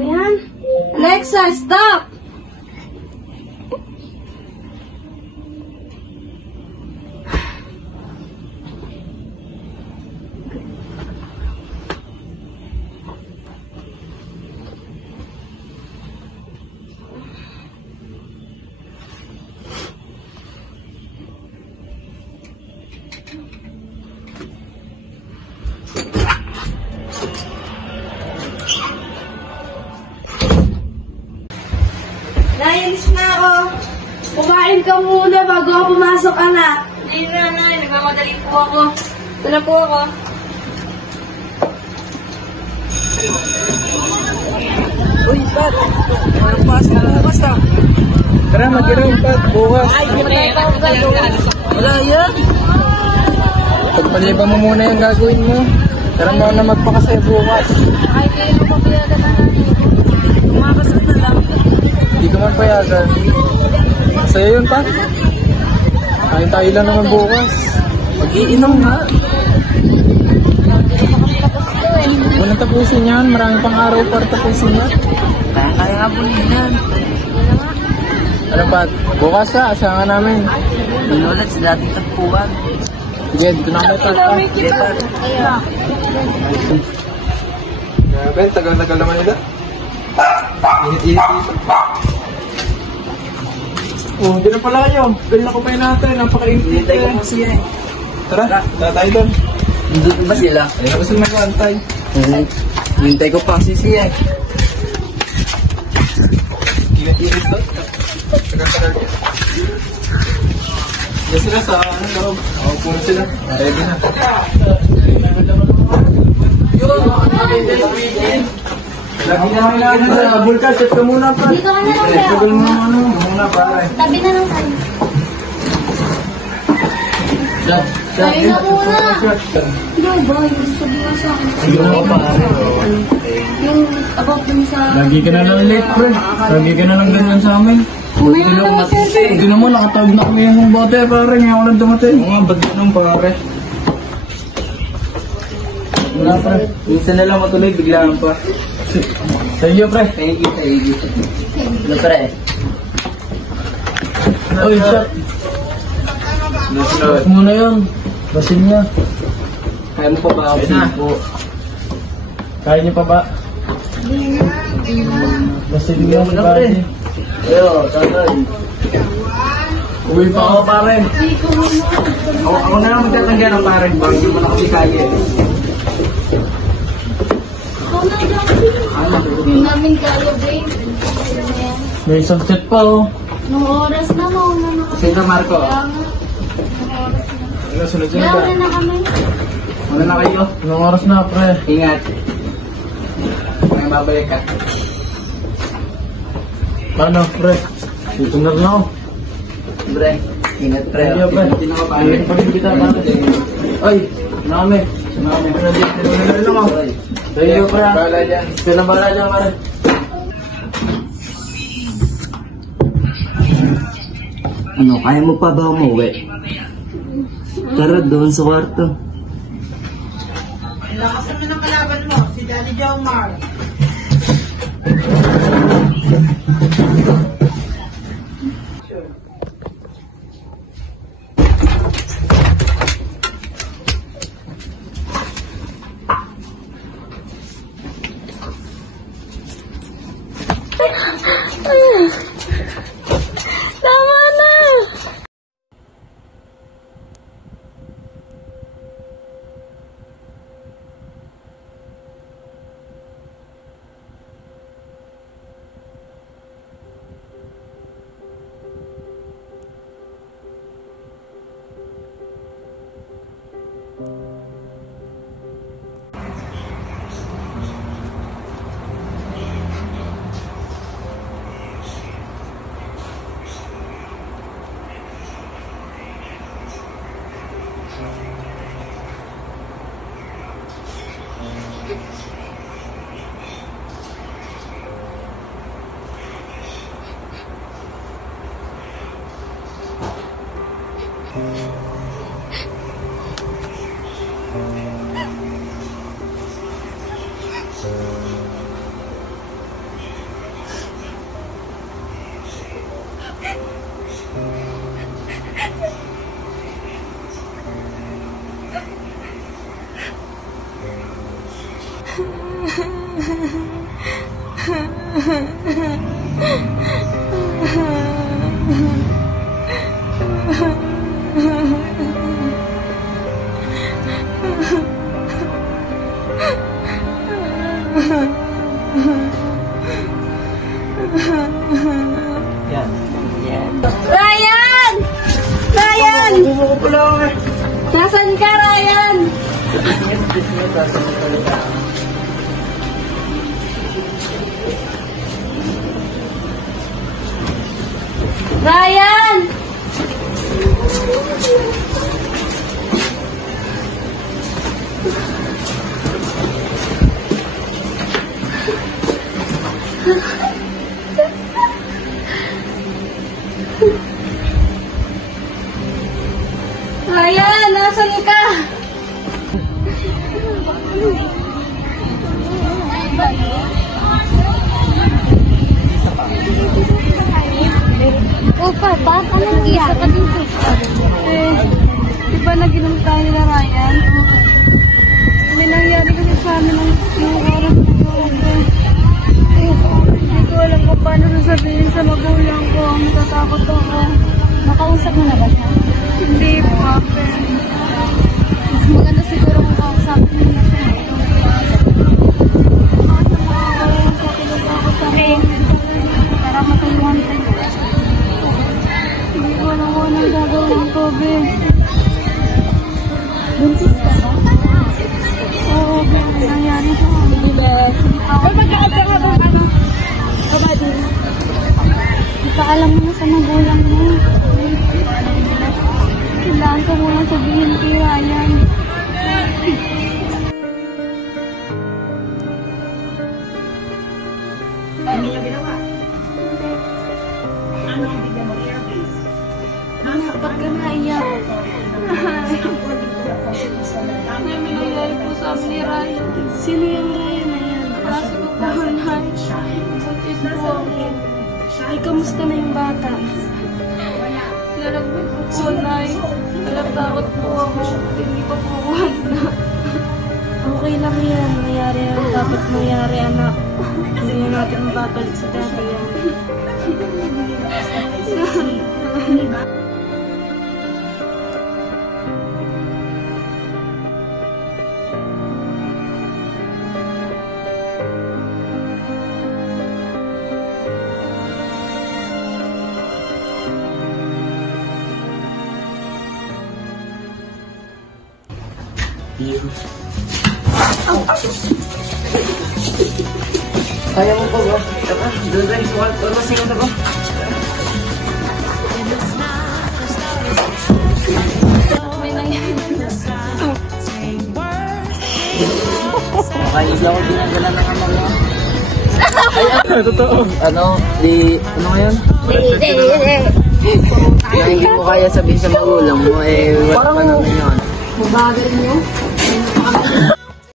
Ayan. Alexa, stop! Nainis na ako. Kumain ka muna bago ako pumasok, anak. Hindi na, Nay. Nagmamadali po ako. Ito na po ako. Uy, Pat! Bukas ka! Tara, mag-inom, Pat. Bukas. Ay, di ba tayo Wala yan! Pagpaliban mo muna yung gagawin mo. Tara mo na magpakasaya bukas. Ay, kayo mo papayagan na natin. Umakasal na lang. Hindi ko man payagan. Sa'yo yun, Pat. Kain tayo lang naman bukas. Mag-iinom ha. Walang tapusin yan. Marami pang araw para tapusin yan. Kaya nga po yan. Ano, Pat? Bukas ka. Asahan namin. Manulat sa dating tagpuan. Sige, dito na kami, Pat. Ben, tagal-tagal naman nila. Init-init. Oh, hindi na pala kayo. Dahil na kumain natin. Napaka-init. Hintay ko mo siya eh. Tara, tayo doon. Hindi ba sila? Ayun ako sila mag-antay. Hintay ko pa si siya eh. Init-init doon. Tagal-tagal yan. Yan sila sa loob. Ako po na sila. Ready na. Lagi na kailangan sa bulkan. Check ka muna pa. Dito ka na lang kaya. Tagal mo muna pare. Tabi na lang kayo. Tayo na muna. Ano ba? Yung sabi nga sa akin. Yung about dun sa... Lagi ka na lang late, pre. Lagi ka na lang ganyan sa amin. Hindi naman, nakatawag na kami yung bote, pare. Ngayon ako lang dumating. Oo nga, ba't ganun, pare? Wala, pre. Minsan na lang matuloy, biglaan pa. Sa iyo, pre. Thank you. Ano pre? Oy, shot. Shot muna yun. Basin niya. Kaya mo pa ba ako po? Kaya niyo pa ba? Basin niya, pare. Ayo, tatay. Uwi pa ako, pare. Ako na lang magtatangga ng pare. Bago di mo na kami kaya. Yung namin kaya, babe. May isang set pa, oh. Nung oras na, mauna na kami. Sino, Marco? Kaya nga. Nung oras na. Ano, sunod Kaya una na kami. Wala na kayo? Anong oras na, pre? Ingat. May babalik ka. Paano, pre? Dito na rin ako. Pre, ingat pre. Thank you, pre. Ayun pa rin kita, pare. Ay, nami. Nami, ano dito? Tino na rin ako. Thank you, pre. Bala dyan. Sila bala dyan, pare. Ano, kaya mo pa ba umuwi? Tara doon sa kwarto. Lakasan mo ng kalaban mo, si Daddy Jomar. Tama na! Ryan! Ryan! Gusto ko pala ako eh. Nasaan ka, Ryan? Ryan! Ryan, nasan ka? Opa, bakit anong nangyari ka dito? Di ba naginom tayo nila Ryan? May nangyari kasi sa amin ng oras na yun. Hindi ko alam kung paano sasabihin sa magulang ko. Natatakot ako. Nakausap mo na ba siya? Hindi pa. Mas maganda siguro kung kausapin mo na siya. Para matulungan tayo. Hindi ko alam kung anong gagawin ko, be. Buntis ka ba? Oo, be. May nangyari sa amin. Ay, magkakasya ka ba? Ano? Kabady. Ipaalam mo na sa magulang mo. Kailangan ko muna sabihin kay Ryan. Hindi niya ginawa. Ano ang bigyan mo earpiece? Ba't ka naiyak? May nangyari po sa amin ni Ryan. Sino yung Ryan na yan? Kasi ko po, Nay. Buntis po ako. Ay, kamusta na yung bata? Nalagbit po po, Nay. Nalagtakot po ako. Hindi pa po ako handa. Okay lang yan. Nangyari yan. Dapat mangyari, anak. Hindi na natin mapapalit sa dati yan. Kaya mo pa ba? Tara, doon tayo sa kwarto. Ano sino na ba? May nangyari. Makaili ako ginagala ng ama mo. Ay, totoo. Ano ngayon? Kaya hindi mo kaya sabihin sa magulang mo, eh, wala pa naman yun. Mabagal niyo?